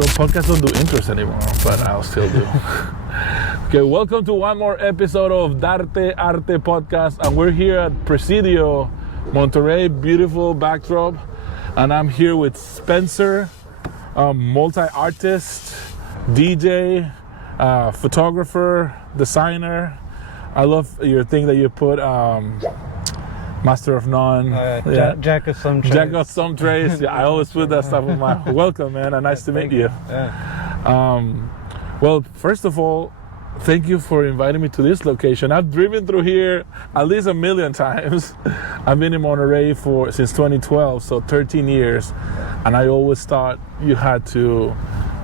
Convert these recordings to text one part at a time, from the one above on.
intro. Podcasts don't do intros anymore, but I'll still do. Okay, welcome to one more episode of Darte Arte Podcast, and we're here at Presidio, Monterey. Beautiful backdrop, and I'm here with Spencer, multi-artist, DJ, photographer, designer. I love your thing that you put, Master of None. Jack of some trades. Jack of some trades. Yeah, I always put that stuff on my. Welcome, man, and nice to meet you. Yeah. Well, first of all, thank you for inviting me to this location. I've driven through here at least a million times. I've been in Monterey since 2012, so 13 years, and I always thought you had to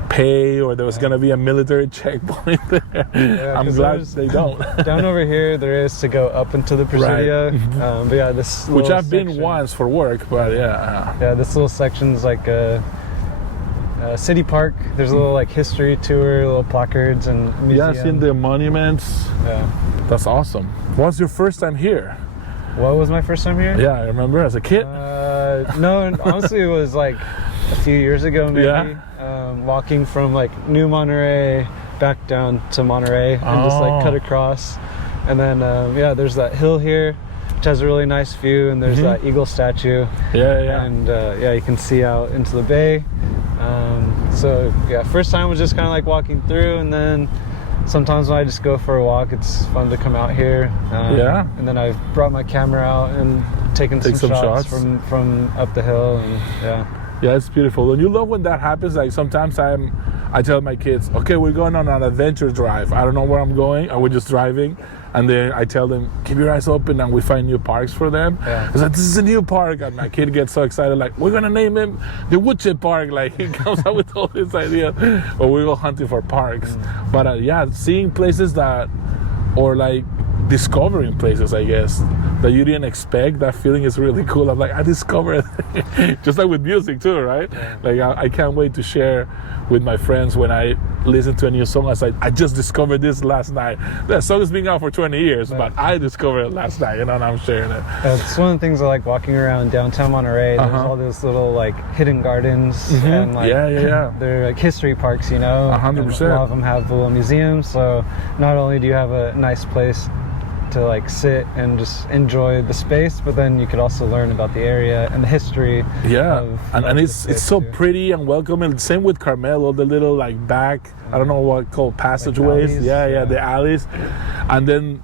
pay or there was going to be a military checkpoint there. Yeah, I'm glad they don't. Down over here there is to go up into the Presidio. Right. But yeah, this which I've section, been once for work, but yeah, this little section's like a city park. There's a little like history tour, little placards and museum. Yeah, I've seen the monuments. Yeah, that's awesome. What's your first time here? What was my first time here? Yeah, I remember as a kid. No, honestly it was like a few years ago maybe. Yeah. Walking from like New Monterey back down to Monterey and just like cut across, and then there's that hill here which has a really nice view, and there's that eagle statue. Yeah. And you can see out into the bay. So yeah, first time was just kind of like walking through, and then sometimes when I just go for a walk, it's fun to come out here. And then I've brought my camera out and taken some shots from up the hill, and yeah, it's beautiful. And you love when that happens. Like sometimes I tell my kids, okay, we're going on an adventure drive. I don't know where I'm going, and we're just driving. And then I tell them, keep your eyes open, and we find new parks for them. Yeah. It's like, this is a new park. And my kid gets so excited, like, we're going to name him the Woodchip Park. Like, he comes up with all these ideas. Or we go hunting for parks. But seeing places or like discovering places, I guess, that you didn't expect, that feeling is really cool. I'm like, I discovered just like with music too, right? Like I can't wait to share with my friends when I listen to a new song. I was like, I just discovered this last night. That song has been out for 20 years, but I discovered it last night, and I'm sharing it. It's one of the things I like walking around downtown Monterey. There's all those little like hidden gardens and like they're like history parks, 100%. A lot of them have little museums, so not only do you have a nice place to like sit and just enjoy the space, but then you could also learn about the area and the history. And it's so pretty and welcoming. Same with Carmelo, the little like back, I don't know what called passageways. Like the alleys. And then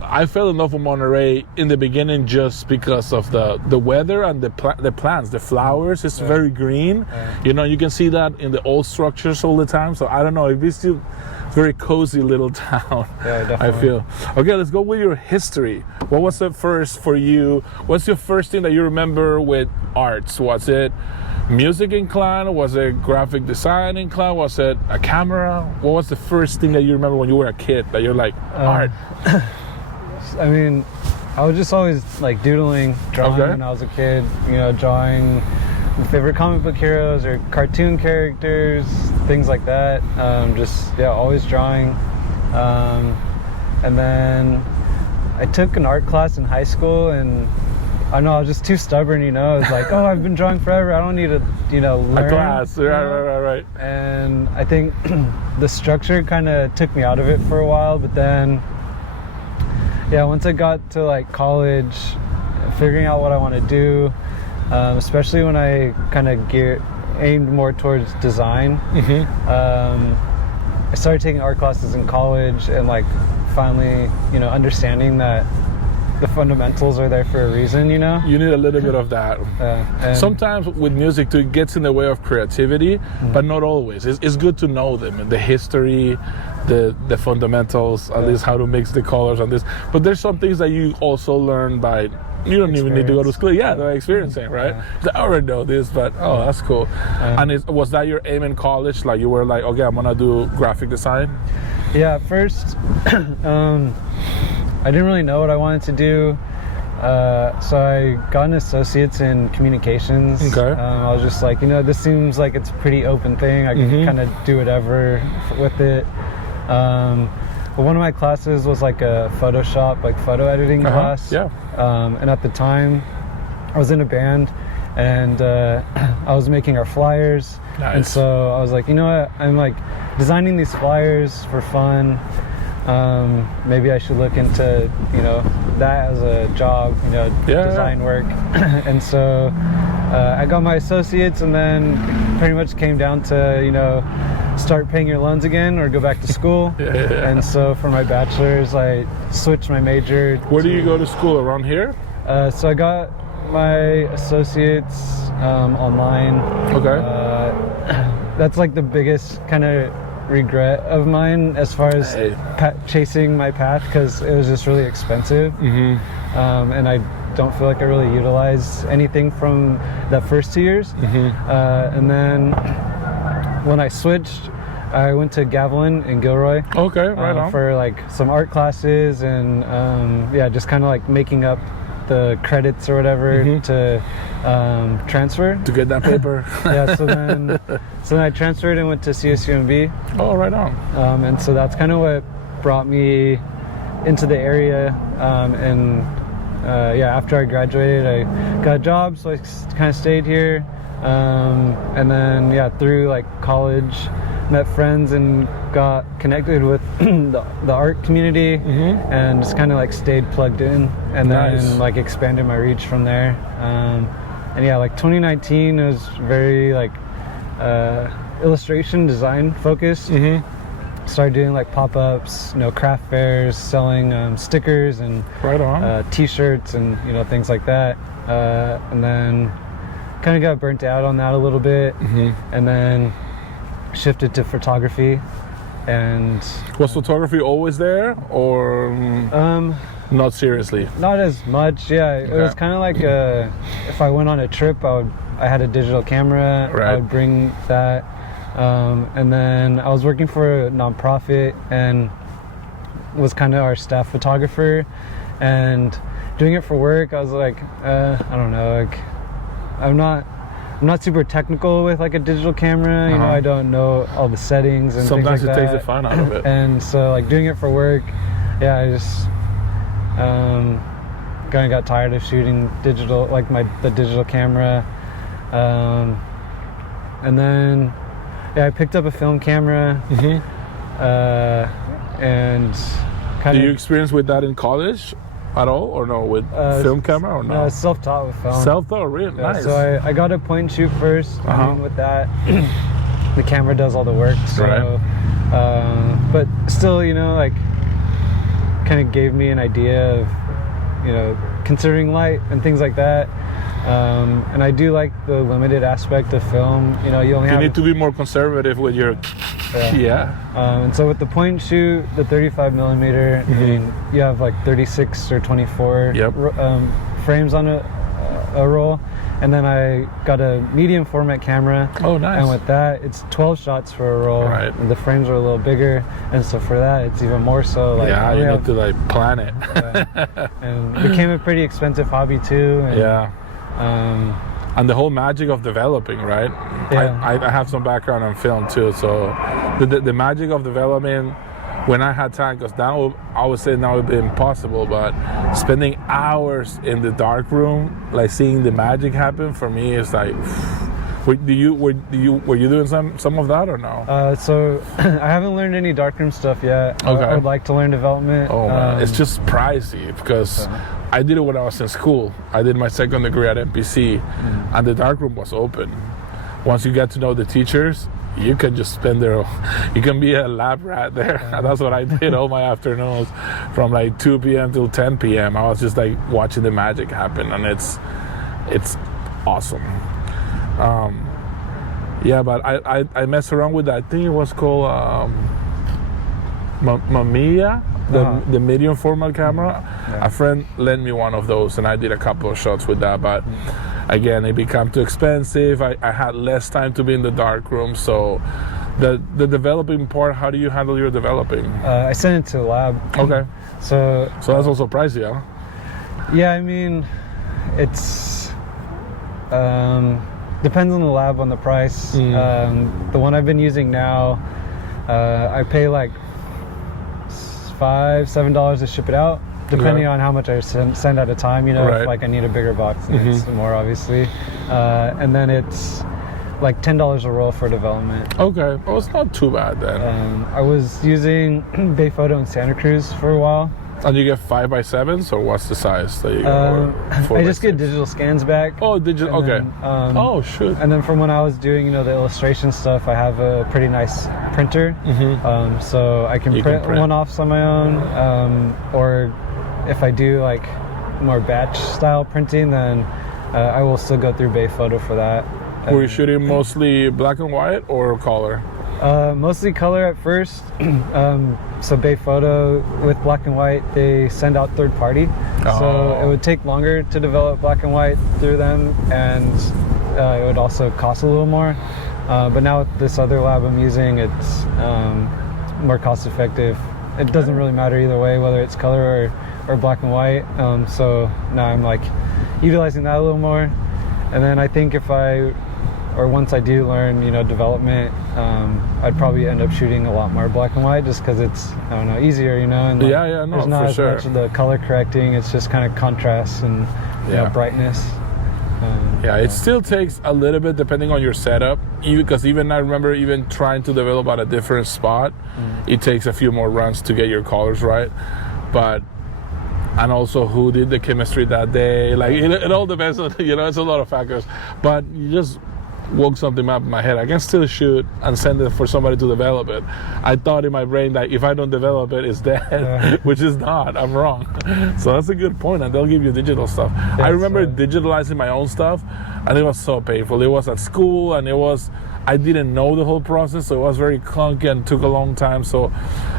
I fell in love with Monterey in the beginning just because of the weather and the plants, the flowers. It's very green. You can see that in the old structures all the time. So I don't know, if it's still very cozy little town. Yeah, definitely. I feel. Okay, let's go with your history. What was the first for you? What's your first thing that you remember with arts? Was it music inclined? Was it graphic design inclined? Was it a camera? What was the first thing that you remember when you were a kid that you're like, art? I mean, I was just always like doodling, drawing when I was a kid, drawing my favorite comic book heroes or cartoon characters, things like that. Always drawing. And then I took an art class in high school, and I know I was just too stubborn, It's like, I've been drawing forever. I don't need to, learn. A class, right. And I think the structure kind of took me out of it for a while, but then, once I got to like college, figuring out what I want to do, especially when I kind of aimed more towards design. I started taking art classes in college, and like finally, understanding that the fundamentals are there for a reason, You need a little bit of that. Sometimes with music too, it gets in the way of creativity, but not always. It's good to know them, the history, the fundamentals, at least how to mix the colors on this. But there's some things that you also learn by, you don't even need to go to school. By experiencing, right? I already know this, but that's cool. And was that your aim in college? Like you were like, okay, I'm gonna do graphic design? Yeah, at first, I didn't really know what I wanted to do. So I got an associate's in communications. I was just like, this seems like it's a pretty open thing. I can kind of do whatever with it. But one of my classes was like a Photoshop, like photo editing class. And at the time, I was in a band, and I was making our flyers. Nice. And so I was like, you know what, I'm like designing these flyers for fun. Maybe I should look into, you know, that as a job, you know, design work. And so I got my associates, and then pretty much came down to, you know, start paying your loans again or go back to school. And so for my bachelor's, I switched my major. Where do you go to school? Around here? So I got my associates online. Okay. That's like the biggest kind of regret of mine as far as chasing my path, because it was just really expensive. And I don't feel like I really utilized anything from that first 2 years. And then when I switched, I went to Gavilan in Gilroy. Okay, right on. For like some art classes, and just kind of like making up the credits or whatever to transfer to get that paper. So then I transferred and went to CSUMB. Oh, right on. And so that's kind of what brought me into the area. After I graduated, I got a job, so I kind of stayed here. And then through like college, met friends and got connected with the art community, and just kind of like stayed plugged in, and then like expanded my reach from there. Like 2019 was very like illustration design focused. Started doing like pop-ups, you know, craft fairs, selling stickers and t-shirts and, you know, things like that. And then kind of got burnt out on that a little bit, and then shifted to photography. And was photography always there, or not seriously? Not as much. It was kind of like if I went on a trip, I had a digital camera. I would bring that, and then I was working for a nonprofit and was kind of our staff photographer, and doing it for work. I was like, I don't know, like I'm not super technical with like a digital camera, you know, I don't know all the settings and sometimes things like it takes the fun out of it. And so like doing it for work, I just kind of got tired of shooting digital, like the digital camera. And then I picked up a film camera. And do you experience with that in college at all, or no, with film camera, or no? No, self-taught with film. Self-taught, really? Nice. So I got a point and shoot first. With that, the camera does all the work. So, but still, you know, like, kind of gave me an idea of, you know, considering light and things like that. And I do like the limited aspect of film. You know, you need to be more conservative with your. And so with the point and shoot, the 35 millimeter, I mean, you have like 36 or 24 frames on a roll. And then I got a medium format camera. Oh, nice. And with that, it's 12 shots for a roll. And the frames are a little bigger. And so for that, it's even more so. Like, you have to like plan it. And it became a pretty expensive hobby too. And, and the whole magic of developing, right? I have some background on film too, so the magic of developing, when I had time, because now I would say now it would be impossible, but spending hours in the dark room, like seeing the magic happen, for me is like, were you doing some of that or no? So I haven't learned any darkroom stuff yet. I would like to learn development. Oh man, it's just pricey, because I did it when I was in school. I did my second degree at MPC, and the darkroom was open. Once you get to know the teachers, you can just spend you can be a lab rat there. That's what I did all my afternoons, from like 2 p.m. till 10 p.m. I was just like watching the magic happen, and it's awesome. But I messed around with that. I think it was called Mamiya, the medium format camera. A friend lent me one of those, and I did a couple of shots with that, but again, it became too expensive. I had less time to be in the dark room. So the developing part, how do you handle your developing? I sent it to the lab. Okay. So that's also pricey, huh? Yeah, I mean, it's depends on the lab, on the price. The one I've been using now, I pay like $5-7 to ship it out. depending on how much I send at a time. You know, right. if like I need a bigger box, then it's more obviously. And then it's like $10 a roll for development. Okay, well, it's not too bad then. I was using Bay Photo in Santa Cruz for a while. And you get 5x7s, or what's the size that you get? I just get digital scans back. Oh, digital. Okay. Then, oh, shoot. And then from when I was doing, you know, the illustration stuff, I have a pretty nice printer, so I can print one offs on my own. Or if I do like more batch style printing, then I will still go through Bay Photo for that. Were you shooting mostly black and white or color? Mostly color at first. So Bay Photo with black and white, they send out third party. So it would take longer to develop black and white through them, and it would also cost a little more. But now with this other lab I'm using, it's more cost effective. It doesn't really matter either way, whether it's color or black and white. So now I'm like utilizing that a little more. And then I think once I do learn, you know, development, I'd probably end up shooting a lot more black and white just because it's, I don't know, easier, you know. And like, there's not as much of the color correcting. It's just kind of contrast and you know, brightness. It still takes a little bit depending on your setup. Because even I remember even trying to develop at a different spot, it takes a few more runs to get your colors right. And also who did the chemistry that day. Like it all depends on, you know, it's a lot of factors. But you just woke something up in my head. I can still shoot and send it for somebody to develop it. I thought in my brain that if I don't develop it, it's dead, which is not. I'm wrong. So that's a good point, and they'll give you digital stuff. I remember digitalizing my own stuff, and it was so painful. It was at school, and I didn't know the whole process, so it was very clunky and took a long time. So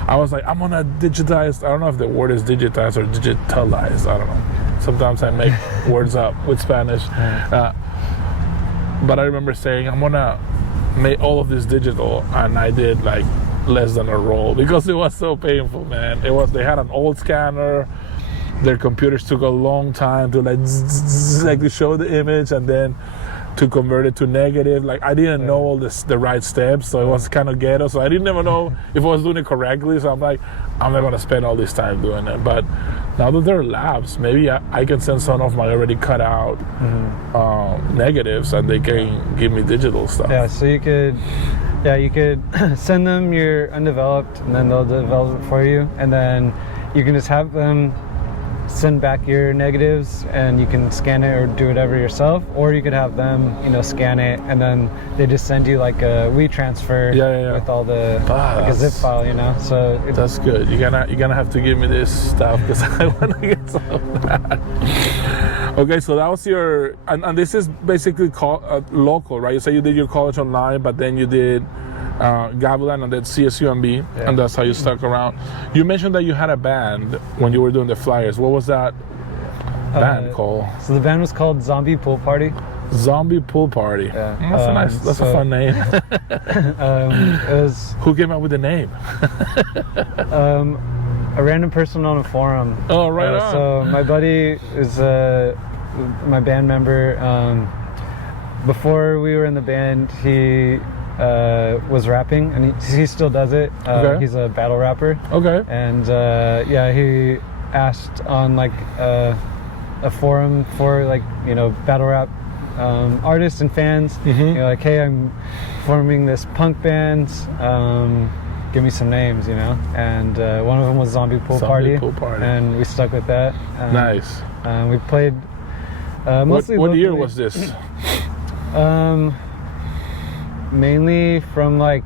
I was like, I'm gonna digitize. I don't know if the word is digitize or digitalize. I don't know. Sometimes I make words up with Spanish. But I remember saying, I'm gonna make all of this digital, and I did like less than a roll because it was so painful, man. They had an old scanner. Their computers took a long time to like to show the image and then to convert it to negative. Like I didn't know all the right steps, so it was kind of ghetto. So I didn't even know if I was doing it correctly. So I'm like, I'm not gonna spend all this time doing it. But now that there are labs, maybe I can send some of my already cut out negatives, and they can give me digital stuff. Yeah, so you could send them your undeveloped, and then they'll develop it for you, and then you can just have them send back your negatives, and you can scan it or do whatever yourself, or you could have them, you know, scan it, and then they just send you like a WeTransfer with all the like a zip file, you know. So that's good. You're gonna have to give me this stuff because I want to get some of that. Okay, so that was your, and this is basically local, right? You say you did your college online, but then you did Gavilan and then CSUMB, and that's how you stuck around. You mentioned that you had a band when you were doing the flyers. What was that band called? So the band was called Zombie Pool Party. Zombie Pool Party. Yeah. That's a fun name. Who came up with the name? A random person on a forum. Oh, right on. So my buddy is my band member. Before we were in the band, he was rapping, and he still does it. He's a battle rapper. Okay. And he asked on like a forum for like, you know, battle rap artists and fans. You know, like, hey, I'm forming this punk band. Give me some names, you know. And one of them was Zombie Pool Party, and we stuck with that. Nice. We played mostly. What year was this? Mainly from like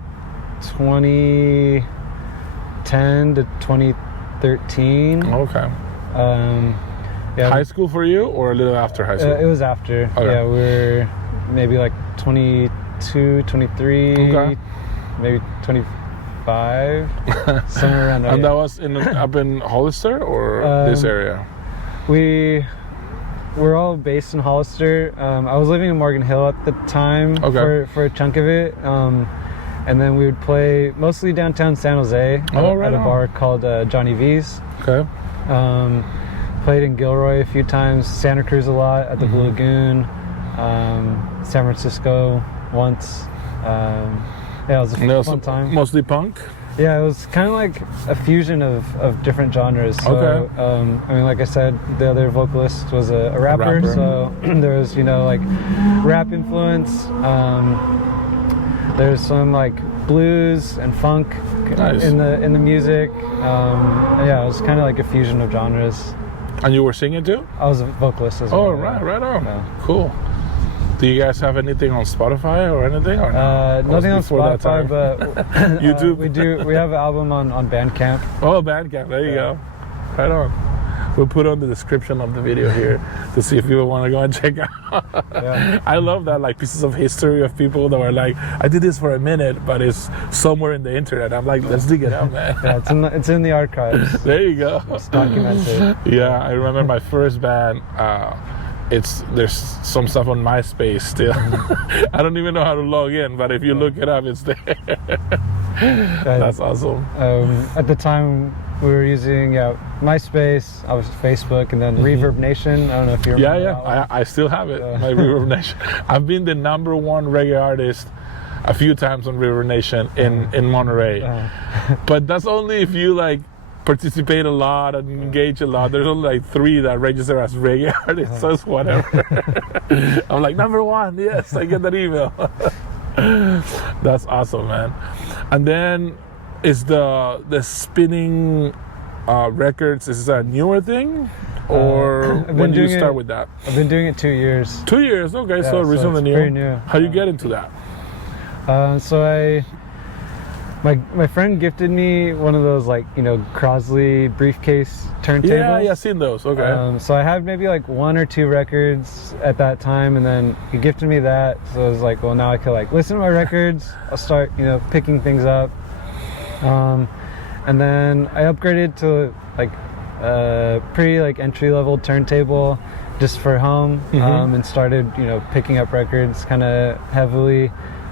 2010 to 2013. Okay. High school for you, or a little after high school? It was after. Okay. Yeah, we were maybe like 22, 23, maybe 25, somewhere around there. And that was up in Hollister or this area? We're all based in Hollister. I was living in Morgan Hill at the time for a chunk of it. And then we would play mostly downtown San Jose at a bar called Johnny V's. Okay. Played in Gilroy a few times, Santa Cruz a lot, at the Blue Lagoon, San Francisco once. It was a fun time. Mostly punk? Yeah, it was kind of like a fusion of different genres. So, okay. I mean, like I said, the other vocalist was a rapper. So there was, you know, like rap influence. There's some like blues and funk in the music. Yeah, it was kind of like a fusion of genres. And you were singing too? I was a vocalist as well. Oh, right on. Yeah. Cool. Do you guys have anything on Spotify or anything? Or no? Nothing on Spotify, but YouTube. We have an album on Bandcamp. Oh, Bandcamp. There you go. Right on. We'll put on the description of the video here to see if people want to go and check out. Yeah. I love that, like pieces of history of people that were like, I did this for a minute, but it's somewhere in the internet. I'm like, let's dig it out, man. Yeah, it's in the archives. There you go. It's documented. Yeah, I remember my first band. There's some stuff on MySpace still. I don't even know how to log in, but if you look it up, it's there. That's awesome. At the time, we were using MySpace, obviously Facebook, and then Reverb Nation. I don't know if you remember. Yeah. I still have it. My Reverb Nation. I've been the #1 reggae artist a few times on Reverb Nation in Monterey, but that's only if you like participate a lot and engage a lot. There's only like 3 that register as reggae artists, so it's whatever. I'm like, #1, yes, I get that email. That's awesome, man. And then is the spinning records, is this a newer thing? Or when did you start with that? I've been doing it 2 years. 2 years, okay, so recently new. Very new. How do you get into that? My friend gifted me one of those, like, you know, Crosley briefcase turntables. Yeah, I've seen those. Okay. So I had maybe like 1 or 2 records at that time, and then he gifted me that. So I was like, well, now I could like listen to my records. I'll start, you know, picking things up. And then I upgraded to like a pretty like entry-level turntable just for home, and started, you know, picking up records kind of heavily.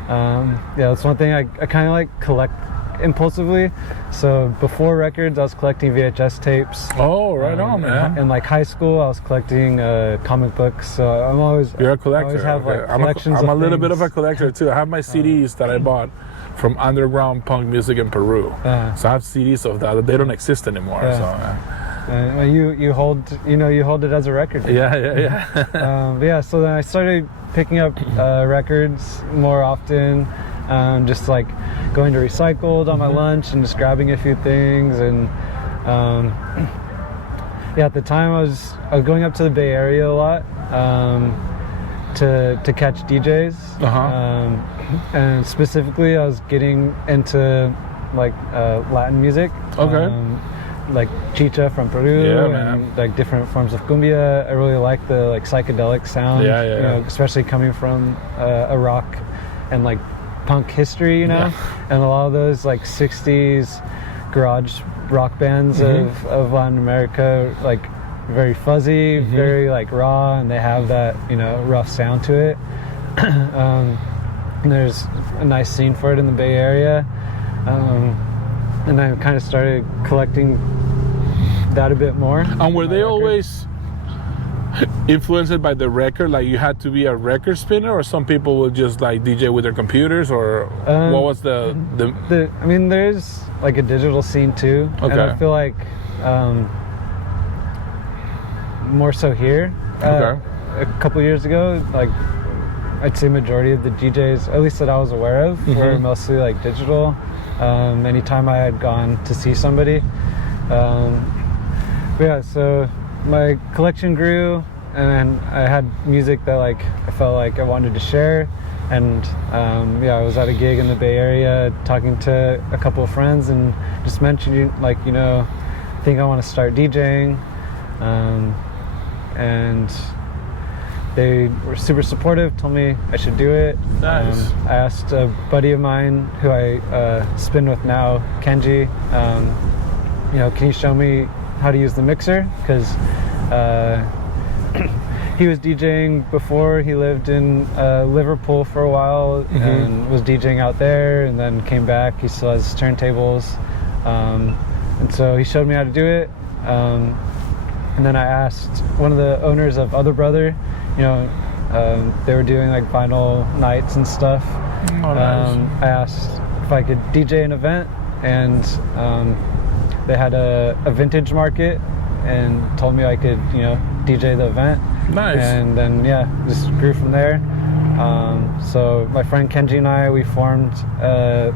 Yeah, that's one thing I kind of like collect impulsively. So before records, I was collecting VHS tapes. Oh, right on, man. In like high school, I was collecting comic books. So I'm always... You're a collector. I always have like collections I'm a little things. bit of a collector too. I have my CDs that I bought from underground punk music in Peru. So I have CDs of that. They don't exist anymore. So you hold it as a record. Yeah. So then I started picking up records more often, just like going to Recycled on my lunch and just grabbing a few things. And at the time I was going up to the Bay Area a lot to catch DJs, and specifically I was getting into like Latin music. Like chicha from Peru, and like different forms of cumbia. I really like the like psychedelic sound, you know, especially coming from a rock and like punk history, you know, and a lot of those like 60s garage rock bands of Latin America, like very fuzzy, very like raw, and they have that, you know, rough sound to it. And there's a nice scene for it in the Bay Area. And I kind of started collecting that a bit more. And were they always influenced by the record? Like you had to be a record spinner, or some people would just like DJ with their computers, or what was the? I mean, there's like a digital scene too, and I feel like more so here. A couple years ago, like I'd say majority of the DJs, at least that I was aware of, were mostly like digital. Anytime I had gone to see somebody. So my collection grew, and I had music that like I felt like I wanted to share. And I was at a gig in the Bay Area talking to a couple of friends and just mentioning, like, you know, I think I want to start DJing. And they were super supportive, told me I should do it. Nice. I asked a buddy of mine who I spin with now, Kenji, you know, can you show me how to use the mixer? Because he was DJing before. He lived in Liverpool for a while and was DJing out there, and then came back. He still has turntables. And so he showed me how to do it. And then I asked one of the owners of Other Brother, you know, they were doing like vinyl nights and stuff. Oh, nice. I asked if I could DJ an event, and they had a vintage market and told me I could, DJ the event. Nice. And then, just grew from there. So my friend Kenji and I, we formed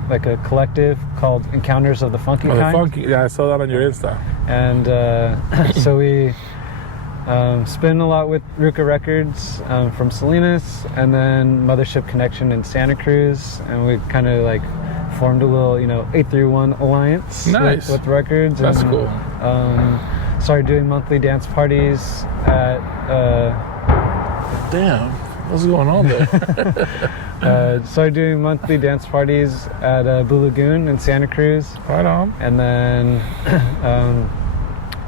like a collective called Encounters of the Funky Kind. Yeah, I saw that on your Insta. And so we spin a lot with Ruka Records from Salinas, and then Mothership Connection in Santa Cruz, and we kind of like formed a little 831 alliance with records. That's and, cool. Started doing monthly dance parties at damn, what's going on there? Started doing monthly dance parties at Blue Lagoon in Santa Cruz. Right on. And then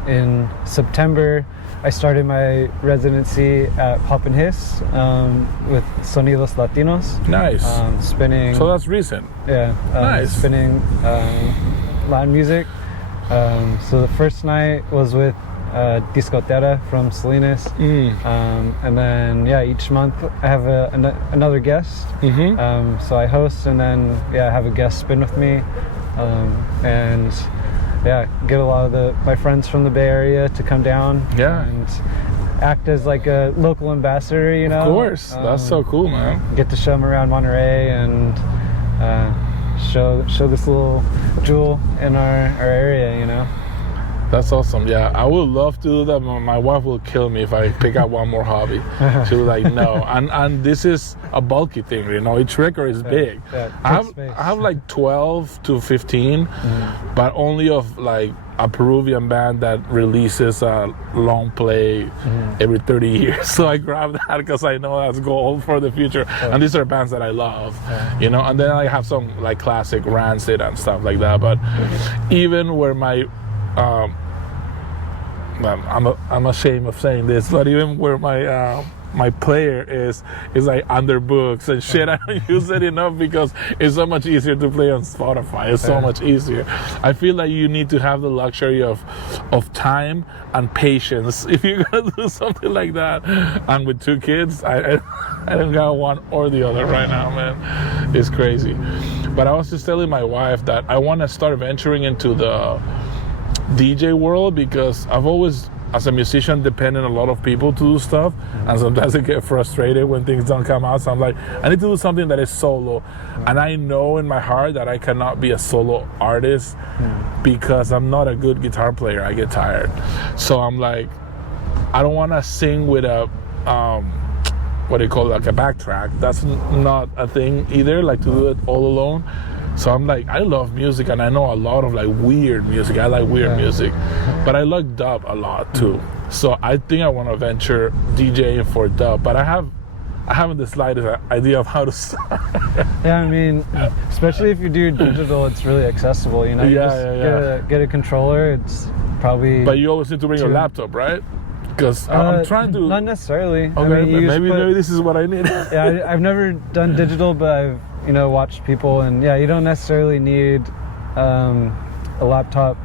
in September I started my residency at Pop and Hiss with Sonidos Latinos. Nice. Spinning. So that's recent. Yeah. Nice. Spinning Latin music. So the first night was with Discotera from Salinas. And then, each month I have another guest. So I host, and then, I have a guest spin with me. And get a lot of my friends from the Bay Area to come down and act as like a local ambassador, Of course. That's so cool, man. Get to show them around Monterey and show this little jewel in our area, That's awesome. Yeah, I would love to do that. My wife will kill me if I pick up one more hobby. She'll be like, no. And this is a bulky thing, Each record is big. I have like 12 to 15, but only of like a Peruvian band that releases a long play every 30 years. So I grab that because I know that's gold for the future. And these are bands that I love, And then I have some like classic Rancid and stuff like that. But even where my I'm ashamed of saying this, but even where my player is like under books and shit, I don't use it enough because it's so much easier to play on Spotify. It's so much easier. I feel like you need to have the luxury of time and patience if you're gonna do something like that. And with 2 kids, I don't got one or the other right now, man. It's crazy. But I was just telling my wife that I want to start venturing into the DJ world because I've always, as a musician, depended on a lot of people to do stuff, and sometimes I get frustrated when things don't come out. So I'm like, I need to do something that is solo, and I know in my heart that I cannot be a solo artist because I'm not a good guitar player. I get tired. So I'm like, I don't want to sing with a what do you call it, like a backtrack. That's not a thing either, like to do it all alone. So I'm like, I love music, and I know a lot of like weird music. I like weird music, but I like dub a lot too. So I think I want to venture DJing for dub, but I haven't the slightest idea of how to start. Yeah, I mean, especially if you do digital, it's really accessible. Get a controller. It's probably. But you always need to bring your laptop, right? Because I'm trying to. Not necessarily. Okay, I mean, maybe this is what I need. Yeah, I've never done digital, but I've watched people, and you don't necessarily need a laptop.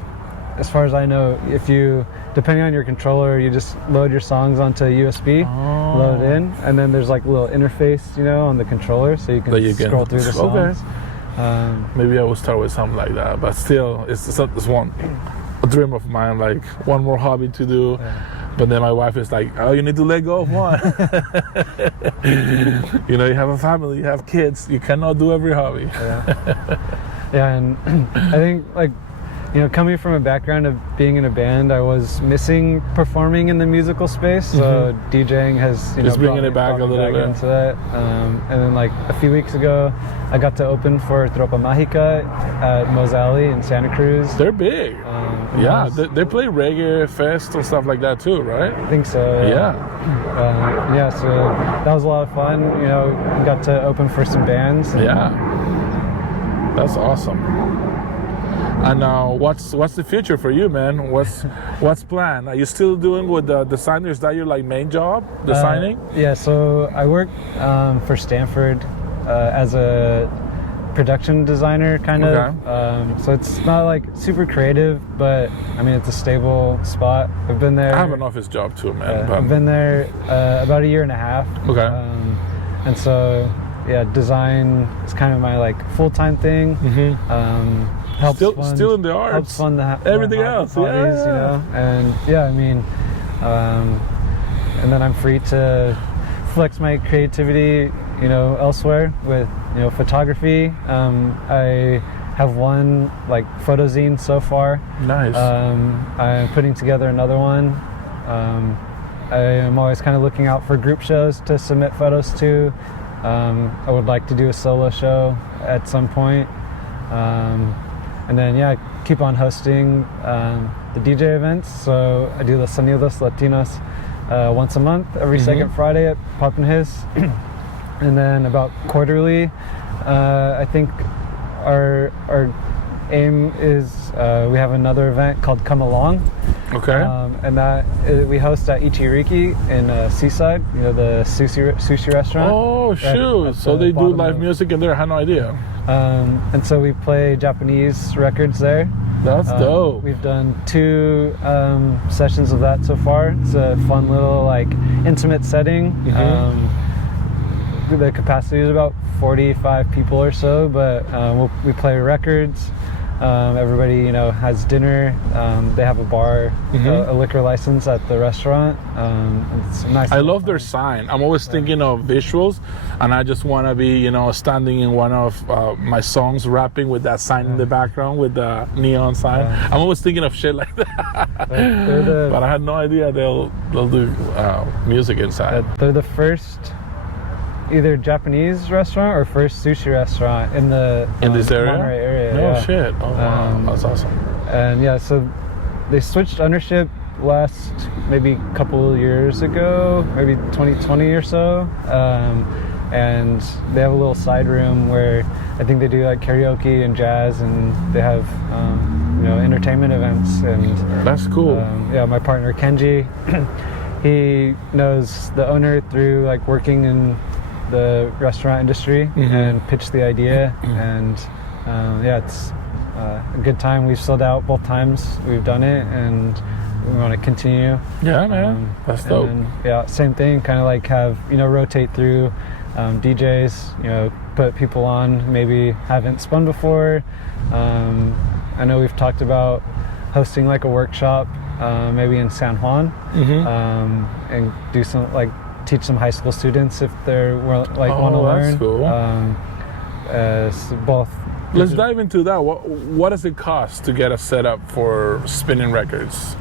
As far as I know, if you, depending on your controller, you just load your songs onto USB, load it in, and then there's like a little interface, on the controller, so you can scroll through the songs. Okay. Maybe I will start with something like that, but still, it's a dream of mine, like one more hobby to do. But then my wife is like, oh, you need to let go of one. You have a family, you have kids, you cannot do every hobby. And I think like, coming from a background of being in a band, I was missing performing in the musical space. So DJing has, just bringing it back a little bit into that. And then like a few weeks ago, I got to open for Tropa Mágica at Mozali in Santa Cruz. They're big. They play reggae fest and stuff like that too, right? I think so. So that was a lot of fun. Got to open for some bands. That's awesome. And what's the future for you, man? What's planned? Are you still doing with the designers? Is that your like main job, designing? So I work for Stanford as a production designer, kind of. So it's not like super creative, but I mean it's a stable spot. I've been there. I have an office job too, man. I've been there about a year and a half. Okay. And so design is kind of my like full-time thing. still in the arts. Helps fund everything else. Hobbies, you know? And yeah, I mean, and then I'm free to flex my creativity, you know, elsewhere with, you know, photography. I have one like photo zine so far. Nice. I'm putting together another one. I am always kind of looking out for group shows to submit photos to. I would like to do a solo show at some point. And then, yeah, keep on hosting the DJ events. So I do the Sonidos Latinos once a month, every second Friday at Pop and His. And then about quarterly, I think our aim is we have another event called Come Along. Okay. And that we host at Ichiriki in Seaside, you know, the sushi restaurant. Oh, shoot. So they do live music in there? I had no idea. And so we play Japanese records there. That's dope. We've done 2 sessions of that so far. It's a fun little, like, intimate setting. The capacity is about 45 people or so, but we play records. Everybody, you know, has dinner. They have a bar, a liquor license at the restaurant. It's nice. I love their sign. I'm always thinking of visuals, and I just want to be, you know, standing in one of my songs, rapping with that sign in the background with the neon sign. I'm always thinking of shit like that. But I had no idea they'll do music inside. They're the first either Japanese restaurant or first sushi restaurant in this area? Monterey area. No shit. Oh wow, that's awesome. And yeah, so they switched ownership last maybe a couple of years ago, maybe 2020 or so. And they have a little side room where I think they do like karaoke and jazz, and they have you know, entertainment events. And that's cool. Yeah, my partner Kenji, he knows the owner through like working in the restaurant industry and pitched the idea, and yeah, it's a good time. We've sold out both times we've done it, and we want to continue. Yeah, man, that's dope. And then, yeah, same thing, kind of like have, you know, rotate through DJs, you know, put people on who maybe haven't spun before. I know we've talked about hosting like a workshop maybe in San Juan, and do some like teach some high school students if they're like want to learn. Cool. So both. Let's dive into that. What does it cost to get a setup for spinning records?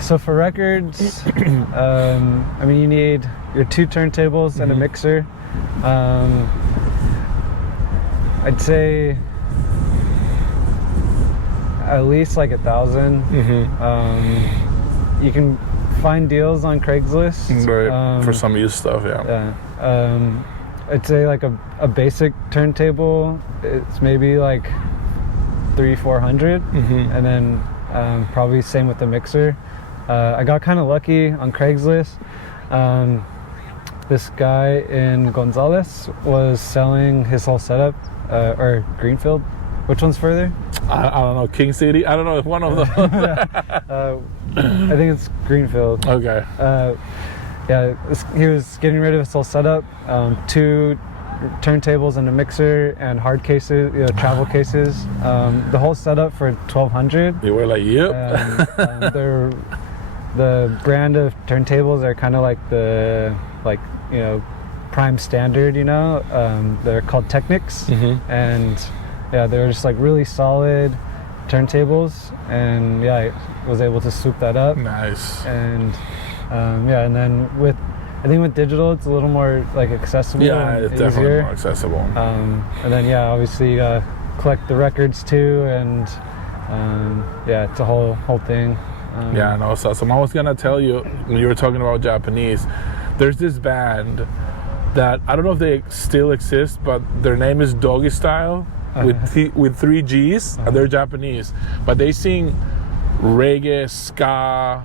So for records, I mean, you need your 2 turntables and a mixer. I'd say at least like $1,000. You can find deals on Craigslist, right, for some used stuff. I'd say like a basic turntable, it's maybe like $300-400, and then probably same with the mixer. I got kind of lucky on Craigslist. This guy in Gonzales was selling his whole setup, or Greenfield. Which one's further? I don't know. King City? I don't know if one of them. I think it's Greenfield. Okay. Yeah, he was getting rid of his whole setup, 2 turntables and a mixer and hard cases, you know, travel cases. The whole setup for $1,200. You were like, yep. They're the brand of turntables are kind of like the, like, you know, prime standard, you know. They're called Technics, and yeah, they're just like really solid turntables, and yeah, I was able to swoop that up. Nice. And yeah, and then I think with digital, it's a little more like accessible. Yeah, it's definitely more accessible. And then yeah, obviously you gotta collect the records too, and yeah, it's a whole thing. Yeah, no, it's awesome. I was gonna tell you when you were talking about Japanese, there's this band that I don't know if they still exist, but their name is Doggy Style. With 3 G's, and they're Japanese, but they sing reggae, ska,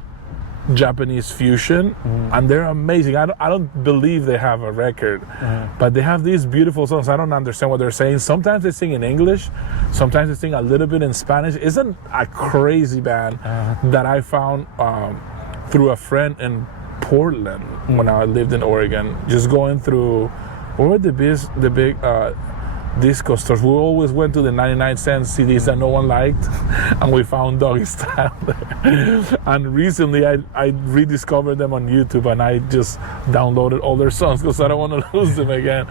Japanese fusion, and they're amazing. I don't believe they have a record, but they have these beautiful songs. I don't understand what they're saying. Sometimes they sing in English, sometimes they sing a little bit in Spanish. Isn't a crazy band that I found through a friend in Portland when I lived in Oregon, just going through what were the big disco stores. We always went to the 99-cent CDs that no one liked, and we found Doggy Style there. And recently I rediscovered them on YouTube, and I just downloaded all their songs because I don't want to lose them again.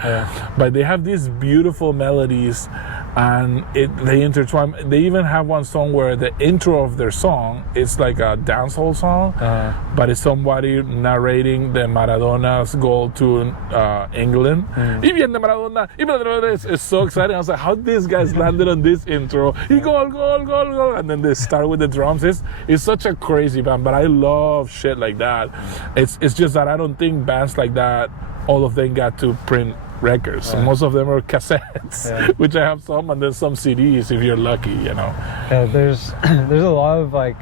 But they have these beautiful melodies, and they intertwine. They even have one song where the intro of their song is like a dancehall song, but it's somebody narrating the Maradona's goal to England. Y viene Maradona, it's so exciting. I was like, how these guys landed on this intro? Goal, and then they start with the drums. It's such a crazy band, but I love shit like that. It's just that I don't think bands like that, all of them got to print records. So most of them are cassettes, which I have some, and then some CDs if you're lucky, you know. There's a lot of like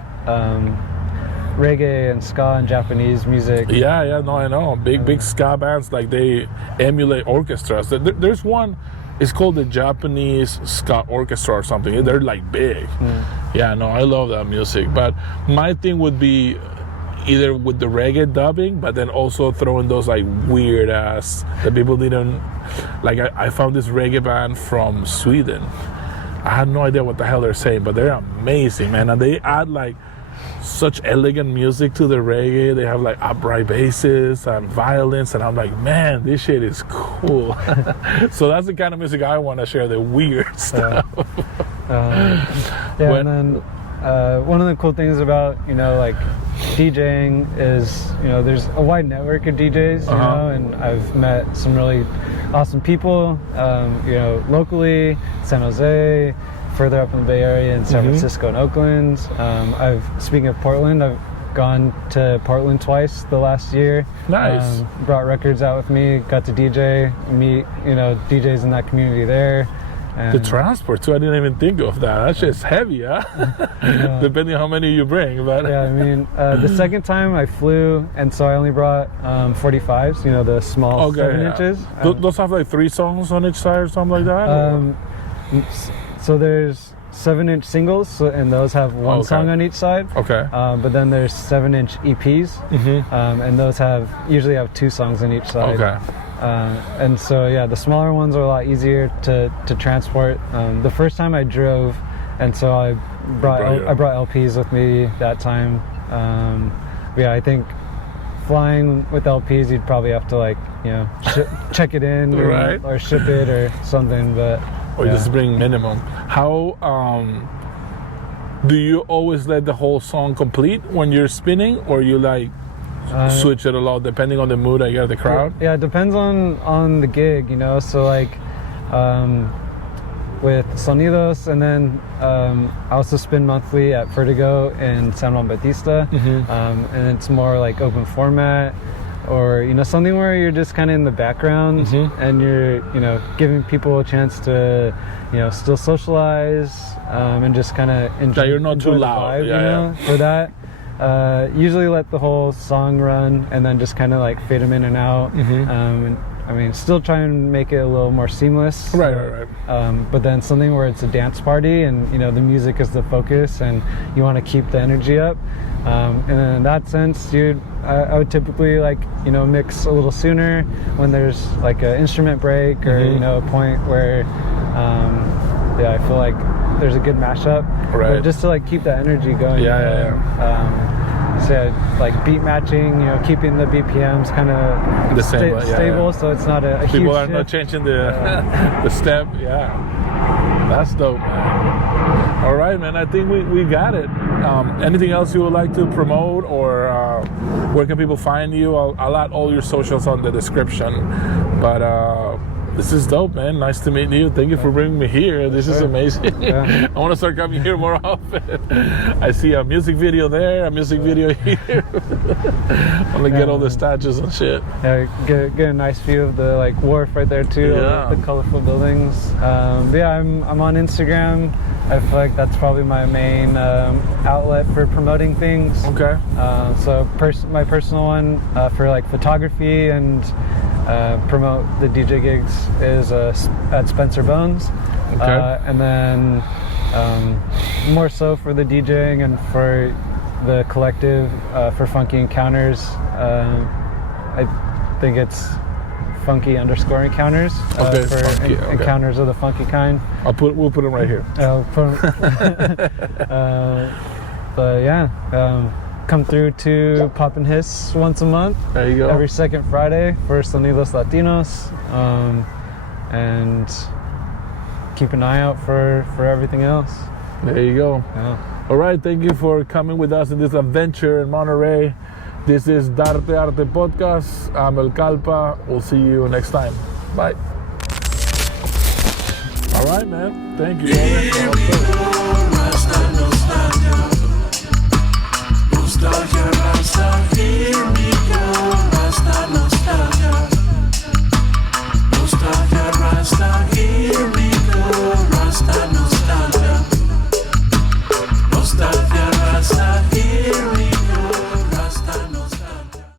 reggae and ska and Japanese music. I know. Big ska bands, like they emulate orchestras. There's one, it's called the Japanese Ska Orchestra or something. They're like big. I love that music. But my thing would be either with the reggae dubbing, but then also throwing those like weird ass that people didn't like. I found this reggae band from Sweden. I had no idea what the hell they're saying, but they're amazing, man. And they add like such elegant music to the reggae. They have like upright basses and violins, and I'm like, man, this shit is cool. So that's the kind of music I want to share, the weird stuff. And then one of the cool things about, like DJing is, there's a wide network of DJs, you know, and I've met some really awesome people, locally, San Jose, further up in the Bay Area in San Francisco and Oakland. Speaking of Portland, I've gone to Portland twice the last year. Nice. Brought records out with me, got to DJ, meet, DJs in that community there. And the transport too, I didn't even think of that. That shit's heavy, huh? Depending on how many you bring. But the second time I flew, and so I only brought 45s, the small 7 inches. Those have like 3 songs on each side or something like that? So there's 7-inch singles, and those have one song on each side. But then there's 7-inch EPs, and those usually have 2 songs on each side. And so the smaller ones are a lot easier to transport. The first time I drove, and so I brought LPs with me that time. I think flying with LPs, you'd probably have to check it in or ship it or something, or just bring minimum. How do you always let the whole song complete when you're spinning, or you switch it a lot depending on the mood, I guess, the crowd? It depends on the gig, so with Sonidos, and then I also spin monthly at Vertigo in San Juan Bautista, and it's more like open format, or something where you're just kind of in the background, and you're giving people a chance to still socialize, and just kind of enjoy. You're not too loud, vibe, for that. Usually let the whole song run, and then just kind of fade them in and out. Still try and make it a little more seamless. Right. But then something where it's a dance party, and the music is the focus, and you want to keep the energy up. And then in that sense, I would typically mix a little sooner when there's an instrument break, or a point where I feel like there's a good mashup, but just to keep that energy going. Beat matching, keeping the BPMs kind of the same, stable, so it's not a huge people are shift. not changing the step. That's dope, man. All right, man, I think we got it. Anything else you would like to promote, or where can people find you? I'll add all your socials on the description, but this is dope, man. Nice to meet you. Thank you for bringing me here. This is amazing. I want to start coming here more often. I see a music video there, a music video here. I want to get all the statues and shit. Get a nice view of the wharf right there too. The colorful buildings. I'm on Instagram. I feel like that's probably my main outlet for promoting things. So my personal one for photography and promote the DJ gigs is at Spencer Bones. And then more so for the DJing and for the collective, for Funky Encounters, I think it's funky_encounters for encounters of the funky kind. We'll put them right here. But yeah, come through to Pop and Hiss once a month. There you go. Every second Friday for Sonidos Latinos, and keep an eye out for everything else. There you go. Yeah. All right, thank you for coming with us in this adventure in Monterey. This is Darte Arte Podcast. I'm El Kallpa. We'll see you next time. Bye. All right, man. Thank you. Nostalgia, here we go.